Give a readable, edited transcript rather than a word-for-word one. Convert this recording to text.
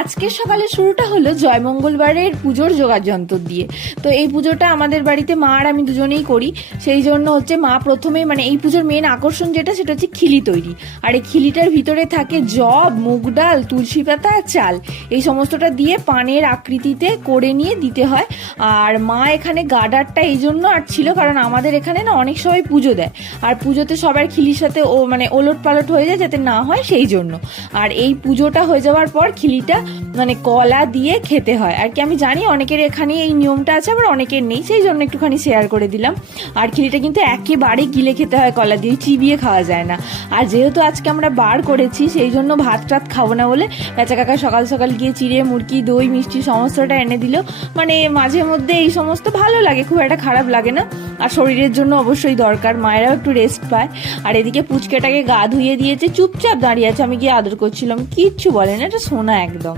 আজকের সকালে শুরুটা হলো জয়মঙ্গলবারের পুজোর জোগাড় যন্ত্র দিয়ে। তো এই পুজোটা আমাদের বাড়িতে মা আর আমি দুজনেই করি। সেই জন্য হচ্ছে মা প্রথমে মানে এই পুজোর মেন আকর্ষণ যেটা সেটা হচ্ছে খিলি তৈরি। আর এই খিলিটার ভিতরে থাকে জব, মুগ ডাল, তুলসী পাতা আর চাল। এই সমস্তটা দিয়ে পানের আকৃতিতে করে নিয়ে দিতে হয়। আর মা এখানে গার্ডারটা এই জন্য ছিল কারণ আমাদের এখানে না অনেক সবাই পুজো দেয়, আর পুজোতে সবার খিলির সাথে মানে ওলট পালট হয়ে যায় যাতে না হয় সেই জন্য। আর এই পুজোটা হয়ে যাওয়ার পর খিলিটা মানে কলা দিয়ে খেতে হয় আর কি। আমি জানি অনেকের এখানে এই নিয়মটা আছে, আবার অনেকের নেই, সেই জন্য একটুখানি শেয়ার করে দিলাম। আর খিলিটা কিন্তু একেবারে গিলে খেতে হয়, কলা দিয়ে চিবিয়ে খাওয়া যায় না। আর যেহেতু আজকে আমরা বার করেছি সেই জন্য ভাত টাত খাবো না বলে বেচা কাকা সকাল সকাল গিয়ে চিড়ে মুরগি দই মিষ্টি সমস্তটা এনে দিল। মানে মাঝে মধ্যে এই সমস্ত ভালো লাগে, খুব একটা খারাপ লাগে না, আর শরীরের জন্য অবশ্যই দরকার, মায়েরাও একটু রেস্ট পায়। আর এদিকে পুচকেটাকে গা ধুইয়ে দিয়েছে, চুপচাপ দাঁড়িয়ে আছে, আমি গিয়ে আদর করছিলাম, কিচ্ছু বলে না, এটা সোনা একদম।